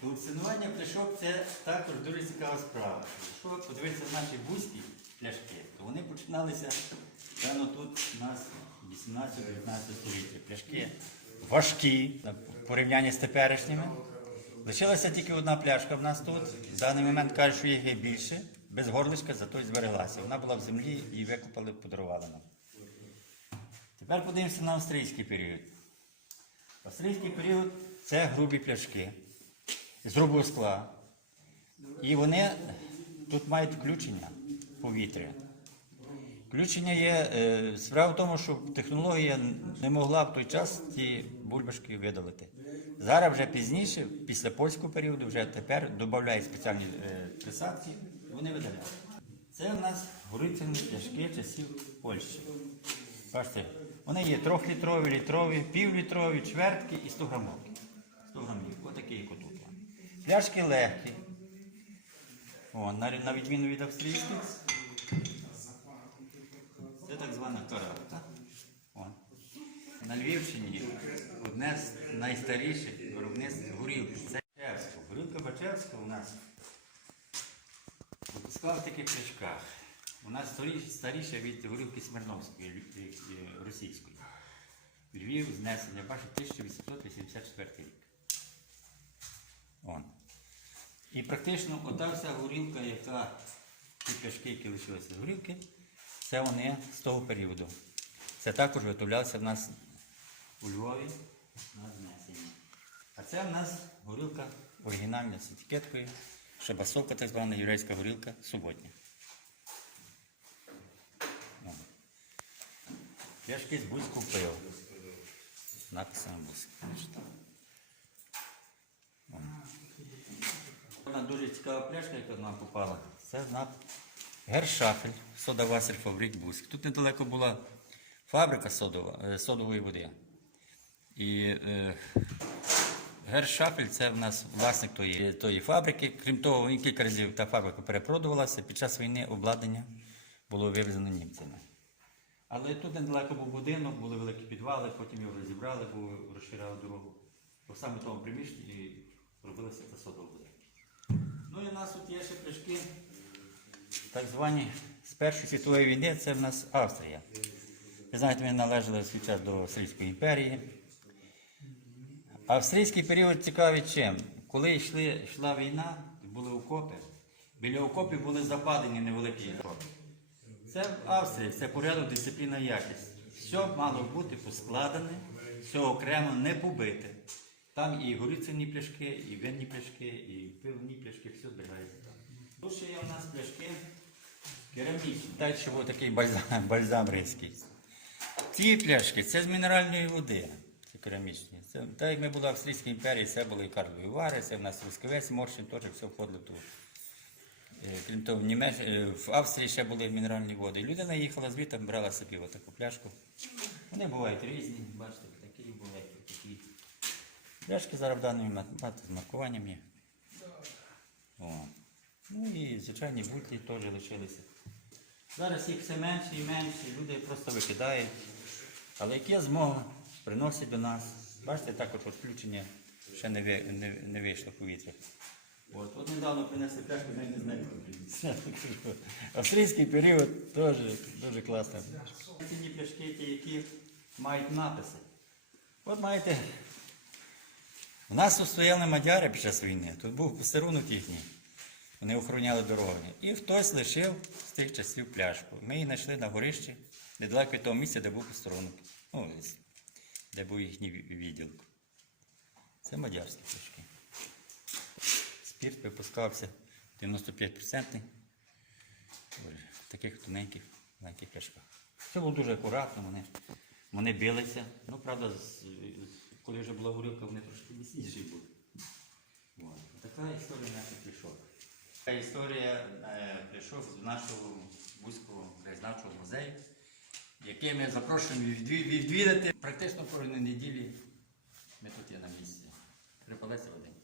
Колекціонування пляшок це також дуже цікава справа. Якщо подивитися в наші бузькі пляшки, то вони починалися, певно, тут у нас 18-19 століття. Пляшки важкі на порівнянні з теперішніми. Лишилася тільки одна пляшка в нас тут. В даний момент кажуть, що їх є більше, без горлишка, зато й збереглася. Вона була в землі, її викопали, подарували нам. Тепер подивимося на австрійський період. Австрійський період це грубі пляшки з грубого скла. І вони тут мають включення повітря. Включення є. е, Справа в тому, що технологія не могла в той час ті бульбашки видалити. Зараз вже пізніше, після польського періоду, вже тепер додають спеціальні е, присадки, вони видаляють. Це у нас горительні пляшки часів Польщі. Бачите, вони є трьохлітрові, літрові, півлітрові, чвертки і 100 грамовки. 100 грамів. Отакі як отут. Пляшки легкі. О, на, відміну від австрійських. Це так звана карата. На Львівщині одне з найстаріших виробництв горілки. Це Бачевська. Горілка Бачевська у нас випускала в таких пляшках. Вона старіша, старіша від горілки Смирновської, е, російської. Львів знесення, бачите, 1884 рік. І практично ота вся горілка, яка ті пляшки, які лишилися з горілки, це вони з того періоду. Це також виготовлялося в нас у Львові на знесенні. А це в нас горілка оригінальна з етикеткою, шабасовка, так звана єврейська горілка, суботня. Пляшки з бузького пива. Написано бузька. Одна дуже цікава пляшка, яка нам попала. Це знак Гершафель, сода Василь Фабрик Бузьк. Тут недалеко була фабрика содова, е, содової води. І е, Гершафель це в нас власник тої, тої фабрики. Крім того, він кілька разів та фабрика перепродувалася. Під час війни обладнання було вивезено німцями. Але тут недалеко був будинок, були великі підвали, потім його розібрали, бо розширяли дорогу. Бо саме в тому приміщенні робилася та у нас тут є ще пляшки, так звані з Першої світової війни, це в нас Австрія. Ви знаєте, ми належали свій час до Австрійської імперії. Австрійський період цікавий чим? Коли йшли, йшла війна, були окопи, біля окопів були западені невеликі окопи. Це в Австрії, це порядок, дисципліна, якість. Все мало бути поскладене, все окремо не побите. Там і горіцевні пляшки, і винні пляшки, і пивні пляшки, все зберігається там. Тут ще є у нас пляшки керамічні. Далі був такий бальзам, бальзам ризький. Ці пляшки це з мінеральної води. Це керамічні. Це, так як ми були в Австрійській імперії, це були і Карлові вари, це в нас Рускавець, Морщин, теж все входило тут. Е, Крім того, в, Німеч... е, в Австрії ще були мінеральні води. Людина їхала звідти, брала собі отаку пляшку. Вони бувають різні, бачите, такі бувають такі. Пляшки зараз в з маркуванням є. Ну і звичайні бутлі теж лишилися. Зараз їх все менше і менше, люди просто викидають. Але як є змога, приносять до нас. Бачите, також от включення ще не, ви- не, не вийшло повітря. От, от недавно принесли пляшку, навіть не знаю. Австрійський період теж дуже класна. Ці пляшки, які мають написи. От маєте. У нас тут стояли мадяри під час війни, тут був подарунок їхній. Вони охороняли дороги. І хтось лишив з тих часів пляшку. Ми її знайшли на горищі, недалеко від того місця, де був посторонок. Ну, де був їхній ві- відділок. Це мадярські пляшки. Спірт випускався 95% в таких тоненьких маленьких пляшках. Це було дуже акуратно, вони, вони билися. Ну, правда, коли вже була горілка, вони трошки міцніші були. От. Така історія наших пляшок. Така історія е, прийшов з нашого Бузького краєзнавчого музею, який ми запрошуємо відвідати. Практично кожної неділі ми тут є на місці. Припалець Вадим.